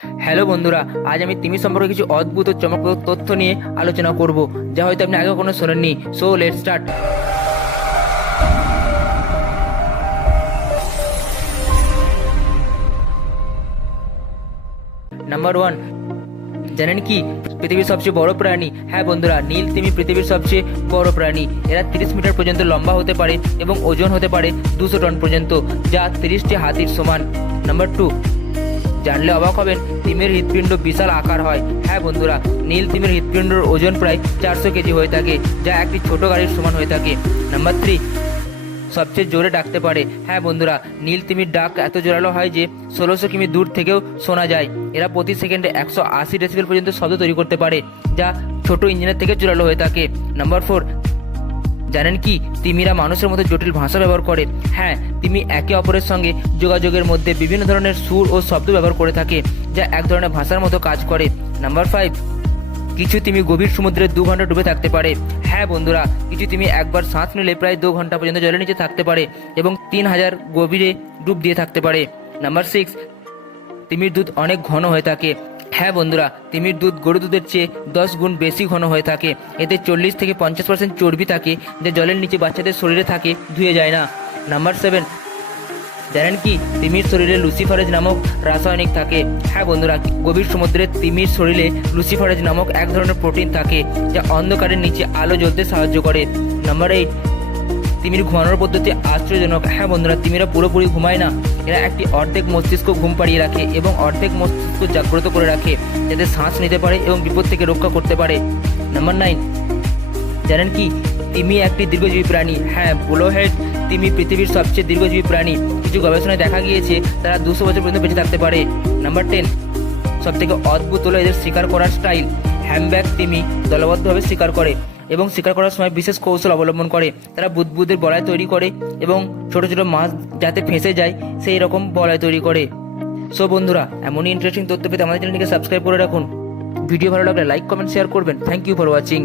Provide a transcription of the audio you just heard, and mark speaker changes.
Speaker 1: Hello বন্ধুরা, আজ আমি তিমি সম্পর্কে কিছু অদ্ভুত ও চমকপ্রদ তথ্য নিয়ে আলোচনা করব, যা হয়তো আপনি আগে কোনো শোনেননি। So let start number one জানেন কি? পৃথিবীর সবচেয়ে বড় প্রাণী। হ্যাঁ বন্ধুরা, নীল তিমি পৃথিবীর সবচেয়ে বড় প্রাণী। এরা তিরিশ মিটার পর্যন্ত লম্বা হতে পারে এবং ওজন হতে পারে দুশো টন পর্যন্ত, যা তিরিশটি হাতির সমান। নাম্বার টু জানলে অবাক হবেন, তিমির হৃৎপিণ্ড বিশাল আকার হয়। হ্যাঁ বন্ধুরা, নীল তিমির হৃৎপিণ্ডর ওজন প্রায় চারশো কেজি হয়ে থাকে, যা একটি ছোট গাড়ির সমান হয়ে থাকে। নাম্বার থ্রি সবচেয়ে জোরে ডাকতে পারে। হ্যাঁ বন্ধুরা, নীল তিমির ডাক এত জোরালো হয় যে ষোলোশো কিমি দূর থেকেও শোনা যায়। এরা প্রতি সেকেন্ডে একশো আশি ডেসিবেল পর্যন্ত শব্দ তৈরি করতে পারে, যা ছোট ইঞ্জিনের থেকে জোরালো হয়ে থাকে। নাম্বার ফোর জানেন কি? তিমিরা মানুষের মতো জটিল ভাষা ব্যবহার করে। হ্যাঁ তিমি একে অপরের সঙ্গে যোগাযোগের মধ্যে বিভিন্ন ধরনের সুর ও শব্দ ব্যবহার করে থাকে, যা এক ধরনের ভাষার মতো কাজ করে। নাম্বার ফাইভ কিছু তিমি গভীর সমুদ্রে দু ঘণ্টা ডুবে থাকতে পারে। হ্যাঁ বন্ধুরা, কিছু তিমি একবার শ্বাস নিলে প্রায় দু ঘণ্টা পর্যন্ত জলের নিচে থাকতে পারে এবং তিন হাজার গভীরে ডুব দিয়ে থাকতে পারে। নাম্বার সিক্স তিমির দুধ অনেক ঘন হয়ে থাকে। হ্যাঁ বন্ধুরা, তিমির দুধ গরু দুধের চেয়ে দশ গুণ বেশি ঘন হয়ে থাকে। এতে চল্লিশ থেকে পঞ্চাশ পার্সেন্ট চর্বি থাকে, যা জলের নিচে বাচ্চাদের শরীরে থাকে, ধুয়ে যায় না। নাম্বার সেভেন জানেন কি? তিমির শরীরে লুসিফারেজ নামক রাসায়নিক থাকে। হ্যাঁ বন্ধুরা, গভীর সমুদ্রে তিমির শরীরে লুসিফারেজ নামক এক ধরনের প্রোটিন থাকে, যা অন্ধকারের নিচে আলো জ্বলতে সাহায্য করে। নাম্বার এইট তিমির ঘুমানোর পদ্ধতি আশ্চর্যজনক। হ্যাঁ বন্ধুরা, তিমিরা পুরোপুরি ঘুমায় না। এরা একটি অর্ধেক মস্তিষ্ক ঘুম পাড়িয়ে রাখে এবং অর্ধেক মস্তিষ্ক জাগ্রত করে রাখে, যাতে শ্বাস নিতে পারে এবং বিপদ থেকে রক্ষা করতে পারে। নাম্বার নাইন, জানেন কি? তিমি একটি দীর্ঘজীবী প্রাণী। হ্যাঁ ব্লোহেড তিমি পৃথিবীর সবচেয়ে দীর্ঘজীবী প্রাণী। কিছু গবেষণায় দেখা গিয়েছে, তারা দুশো বছর পর্যন্ত বেঁচে থাকতে পারে। নাম্বার টেন সব থেকে অদ্ভুত হলো এদের শিকার করার স্টাইল। হ্যামব্যাগ তিমি দলবদ্ধভাবে শিকার করে। এবং শিকার করার সময় বিশেষ কৌশল অবলম্বন করে। তারা বুদবুদের বলয় তৈরি করে এবং ছোট ছোট মাছ যাতে ফেঁসে যায়, সেই রকম বলয় তৈরি করে। সো বন্ধুরা, এমনই ইন্টারেস্টিং তথ্য পেতে আমাদের চ্যানেলটিকে সাবস্ক্রাইব করে রাখুন। ভিডিও ভালো লাগলে লাইক কমেন্ট শেয়ার করবেন। Thank you for watching